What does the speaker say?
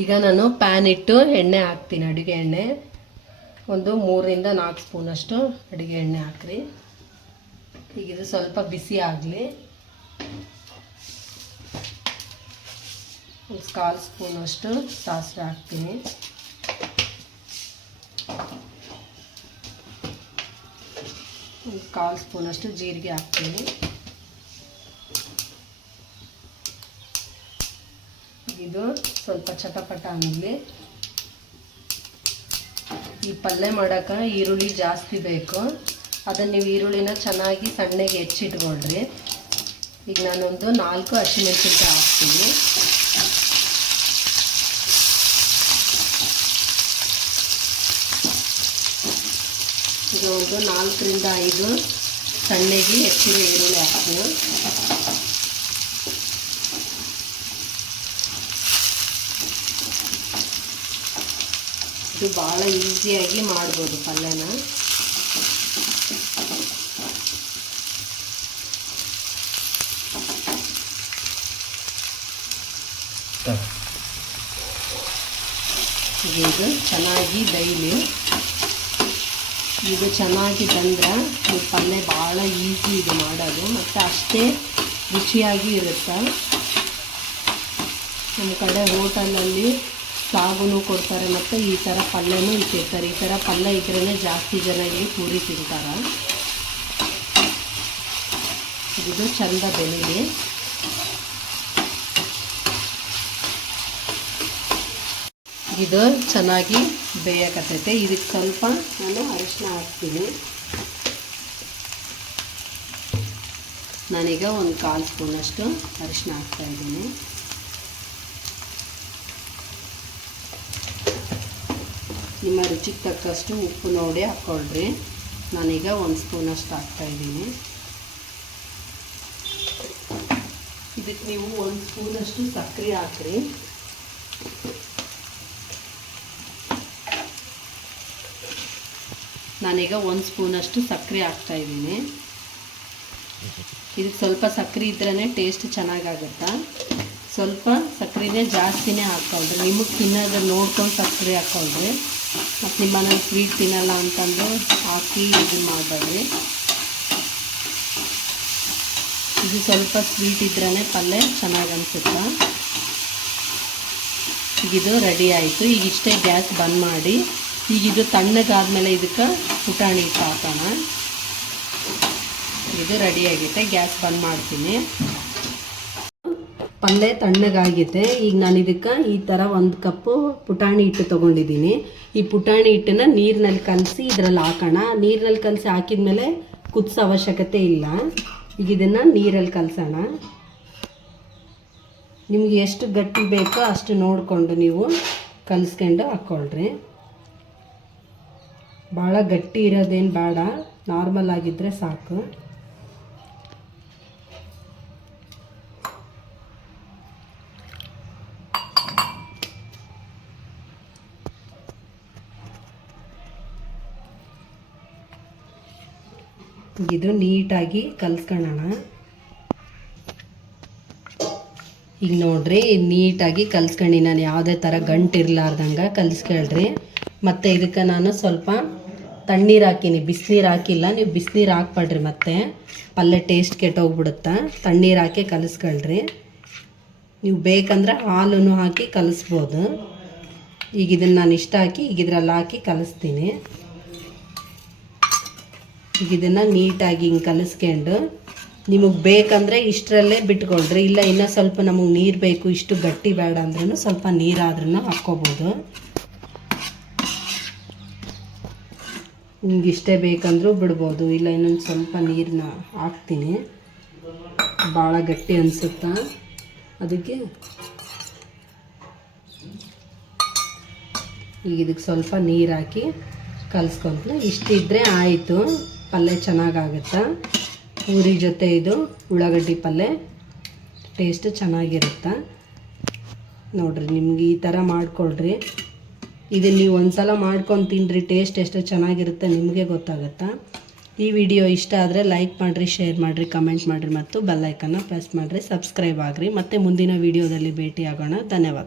ಈಗ ನಾನು ಪ್ಯಾನ್ ಇಟ್ಟು ಎಣ್ಣೆ ಹಾಕ್ತೀನಿ, ಅಡುಗೆ ಎಣ್ಣೆ. ಒಂದು 3 ರಿಂದ 4 ಸ್ಪೂನಷ್ಟು ಅಡುಗೆ ಎಣ್ಣೆ ಹಾಕ್ರಿ. ಈಗ ಇದು ಸ್ವಲ್ಪ ಬಿಸಿ ಆಗಲಿ. ಒಂದು 1/4 ಸ್ಪೂನಷ್ಟು ಸಾಸಿವೆ ಹಾಕ್ತೀನಿ. ಒಂದು 1/4 ಸ್ಪೂನಷ್ಟು ಜೀರಿಗೆ ಹಾಕ್ತೀನಿ. ಇದು ಸ್ವಲ್ಪ ಚಟಪಟ ಅನ್ನಲಿ. ಈ ಪಲ್ಯ ಮಾಡೋಕೆ ಈರುಳ್ಳಿ ಜಾಸ್ತಿ ಬೇಕು. ಅದನ್ನು ನೀವು ಈರುಳ್ಳಿನ ಚೆನ್ನಾಗಿ ಸಣ್ಣಗೆ ಹೆಚ್ಚಿಟ್ಕೊಳ್ರಿ. ಈಗ ನಾನೊಂದು 4 ಹಸಿಮೆಣಸಿನಕಾಯಿ ಹಾಕ್ತೀನಿ. ಈಗ ಒಂದು 4 ರಿಂದ 5 ಸಣ್ಣಗೆ ಹೆಚ್ಚಿನ ಈರುಳ್ಳಿ ಹಾಕ್ತೀನಿ. ಇದು ಭಾಳ ಈಸಿಯಾಗಿ ಮಾಡ್ಬೋದು ಪಲ್ಯನ. ಇದು ಚೆನ್ನಾಗಿ ಬೇಯಲಿ. ಇದು ಚೆನ್ನಾಗಿ ಬಂದರೆ ಈ ಪಲ್ಯ ಭಾಳ ಈಸಿ ಇದು ಮಾಡೋದು, ಮತ್ತು ಅಷ್ಟೇ ರುಚಿಯಾಗಿ ಇರುತ್ತೆ. ನಮ್ಮ ಕಡೆ ಹೋಟೆಲಲ್ಲಿ ಸಾಗುನು ಕೊಡ್ತಾರೆ, ಮತ್ತು ಈ ಥರ ಪಲ್ಯನೂ ಇಟ್ಟಿರ್ತಾರೆ. ಈ ಥರ ಪಲ್ಯ ಇದ್ರೇ ಜಾಸ್ತಿ ಜನ ಇಲ್ಲಿ ಪೂರಿ ತಿಂತಾರೆ. ಇದು ಚಂದ ಬೆಳೀಲಿ. ಇದು ಚೆನ್ನಾಗಿ ಬೇಯಕತ್ತೈತೆ. ಇದಕ್ಕೆ ಸ್ವಲ್ಪ ನಾನು ಅರಿಶಿನ ಹಾಕ್ತೀನಿ. ನಾನೀಗ ಒಂದು 1/4 ಸ್ಪೂನಷ್ಟು ಅರಿಶಿನ ಹಾಕ್ತಾಯಿದ್ದೀನಿ. ನಿಮ್ಮ ರುಚಿಗೆ ತಕ್ಕಷ್ಟು ಉಪ್ಪು ನೋಡಿ ಹಾಕ್ಕೊಳ್ರಿ. ನಾನೀಗ 1 ಸ್ಪೂನಷ್ಟು ಹಾಕ್ತಾಯಿದ್ದೀನಿ. ಇದಕ್ಕೆ ನೀವು 1 ಸ್ಪೂನಷ್ಟು ಸಕ್ಕರೆ ಹಾಕ್ರಿ. ನಾನೀಗ 1 ಸ್ಪೂನಷ್ಟು ಸಕ್ಕರೆ ಹಾಕ್ತಾಯಿದ್ದೀನಿ. ಇದಕ್ಕೆ ಸ್ವಲ್ಪ ಸಕ್ಕರೆ ಇದ್ರೇ ಟೇಸ್ಟ್ ಚೆನ್ನಾಗಾಗುತ್ತಾ. ಸ್ವಲ್ಪ ಸಕ್ಕರೆನೇ ಜಾಸ್ತಿನೇ ಹಾಕ್ಕೊಳ್ರಿ. ನಿಮಗೆ ತಿನ್ನೋದು ನೋಡ್ಕೊಂಡು ಸಕ್ಕರೆ ಹಾಕ್ಕೊಳ್ರಿ. ಮತ್ತು ನಿಮ್ಮ ಮನೇಲಿ ಸ್ವೀಟ್ ತಿನ್ನಲ್ಲ ಅಂತಂದು ಹಾಕಿ ಇದು ಮಾಡಬೇಡ್ರಿ. ಇದು ಸ್ವಲ್ಪ ಸ್ವೀಟ್ ಇದ್ರೇ ಪಲ್ಯ ಚೆನ್ನಾಗಿ ಅನಿಸುತ್ತೆ. ಈಗಿದು ರೆಡಿ ಆಯಿತು. ಈಗ ಇಷ್ಟೇ, ಗ್ಯಾಸ್ ಬಂದ್ ಮಾಡಿ. ಈಗ ಇದು ತಣ್ಣಗಾದ್ಮೇಲೆ ಇದಕ್ಕೆ ಪುಟಾಣಿ ಹಿಟ್ಟು ಹಾಕೋಣ. ಇದು ರೆಡಿ ಆಗೈತೆ. ಗ್ಯಾಸ್ ಬಂದ್ ಮಾಡ್ತೀನಿ. ಪಲ್ಯ ತಣ್ಣಗಾಗಿದೆ. ಈಗ ನಾನು ಇದಕ್ಕೆ ಈ ಥರ 1 ಕಪ್ಪು ಪುಟಾಣಿ ಹಿಟ್ಟು ತೊಗೊಂಡಿದ್ದೀನಿ. ಈ ಪುಟಾಣಿ ಹಿಟ್ಟನ್ನು ನೀರಿನಲ್ಲಿ ಕಲಸಿ ಇದರಲ್ಲಿ ಹಾಕೋಣ. ನೀರಿನಲ್ಲಿ ಕಲಸಿ ಹಾಕಿದ್ಮೇಲೆ ಕುದಿಸೋ ಅವಶ್ಯಕತೆ ಇಲ್ಲ. ಈಗ ಇದನ್ನು ನೀರಲ್ಲಿ ಕಲಸೋಣ. ನಿಮ್ಗೆ ಎಷ್ಟು ಗಟ್ಟಿ ಬೇಕೋ ಅಷ್ಟು ನೋಡಿಕೊಂಡು ನೀವು ಕಲಿಸ್ಕೊಂಡು ಹಾಕ್ಕೊಳ್ರಿ. ಭಾಳ ಗಟ್ಟಿ ಇರೋದೇನು ಬೇಡ, ನಾರ್ಮಲ್ ಆಗಿದ್ದರೆ ಸಾಕು. ಇದು ನೀಟಾಗಿ ಕಲಿಸ್ಕೊಳ್ಳೋಣ. ಈಗ ನೋಡ್ರಿ, ನೀಟಾಗಿ ಕಲಿಸ್ಕೊಂಡು ನಾನು ಯಾವುದೇ ಥರ ಗಂಟು ಇರಲಾರ್ದಂಗೆ ಕಲಿಸ್ಕೊಳ್ರಿ. ಮತ್ತು ಇದಕ್ಕೆ ನಾನು ಸ್ವಲ್ಪ ತಣ್ಣೀರು ಹಾಕೀನಿ, ಬಿಸಿನೀರು ಹಾಕಿಲ್ಲ. ನೀವು ಬಿಸಿನೀರು ಹಾಕ್ಬೇಡ್ರಿ, ಮತ್ತೆ ಪಲ್ಯ ಟೇಸ್ಟ್ ಕೆಟ್ಟೋಗ್ಬಿಡುತ್ತೆ. ತಣ್ಣೀರು ಹಾಕಿ ಕಲಿಸ್ಕೊಳ್ರಿ. ನೀವು ಬೇಕಂದ್ರೆ ಹಾಲನ್ನು ಹಾಕಿ ಕಲಿಸ್ಬೋದು. ಈಗ ಇದನ್ನು ನಾನು ಇಷ್ಟ ಹಾಕಿ ಈಗ ಇದ್ರಲ್ಲಿ ಹಾಕಿ ಕಲಿಸ್ತೀನಿ. ಈಗ ಇದನ್ನು ನೀಟಾಗಿ ಹಿಂಗೆ ಕಲಿಸ್ಕೊಂಡು ನಿಮಗೆ ಬೇಕಂದರೆ ಇಷ್ಟರಲ್ಲೇ ಬಿಟ್ಕೊಳ್ರಿ. ಇಲ್ಲ ಇನ್ನೂ ಸ್ವಲ್ಪ ನಮಗೆ ನೀರು ಬೇಕು, ಇಷ್ಟು ಗಟ್ಟಿ ಬೇಡ ಅಂದ್ರೂ ಸ್ವಲ್ಪ ನೀರಾದ್ರೂ ಹಾಕ್ಕೋಬೋದು. ನಿಮ್ಗೆ ಇಷ್ಟೇ ಬೇಕಂದ್ರೂ ಬಿಡ್ಬೋದು. ಇಲ್ಲ ಇನ್ನೊಂದು ಸ್ವಲ್ಪ ನೀರನ್ನ ಹಾಕ್ತೀನಿ, ಭಾಳ ಗಟ್ಟಿ ಅನಿಸುತ್ತಾ. ಅದಕ್ಕೆ ಈಗ ಇದಕ್ಕೆ ಸ್ವಲ್ಪ ನೀರು ಹಾಕಿ ಕಲಿಸ್ಕೊಂತೀನಿ. ಇಷ್ಟಿದ್ರೆ ಆಯಿತು, ಪಲ್ಯ ಚೆನ್ನಾಗಾಗುತ್ತೆ. ಪೂರಿ ಜೊತೆ ಇದು ಉಳ್ಳಾಗಡ್ಡಿ ಪಲ್ಯ ಟೇಸ್ಟ್ ಚೆನ್ನಾಗಿರುತ್ತೆ. ನೋಡಿರಿ, ನಿಮ್ಗೆ ಈ ಥರ ಮಾಡ್ಕೊಳ್ರಿ. ಇದನ್ನು ನೀವು ಒಂದು ಸಲ ಮಾಡ್ಕೊಂಡು ತಿನ್ನಿರಿ, ಟೇಸ್ಟ್ ಎಷ್ಟು ಚೆನ್ನಾಗಿರುತ್ತೆ ನಿಮಗೆ ಗೊತ್ತಾಗುತ್ತಾ. ಈ ವಿಡಿಯೋ ಇಷ್ಟ ಆದರೆ ಲೈಕ್ ಮಾಡಿರಿ, ಶೇರ್ ಮಾಡಿರಿ, ಕಮೆಂಟ್ ಮಾಡಿರಿ ಮತ್ತು ಬೆಲ್ ಐಕನ್ನ ಪ್ರೆಸ್ ಮಾಡಿರಿ, ಸಬ್ಸ್ಕ್ರೈಬ್ ಆಗಿರಿ. ಮತ್ತು ಮುಂದಿನ ವಿಡಿಯೋದಲ್ಲಿ ಭೇಟಿ ಆಗೋಣ. ಧನ್ಯವಾದ.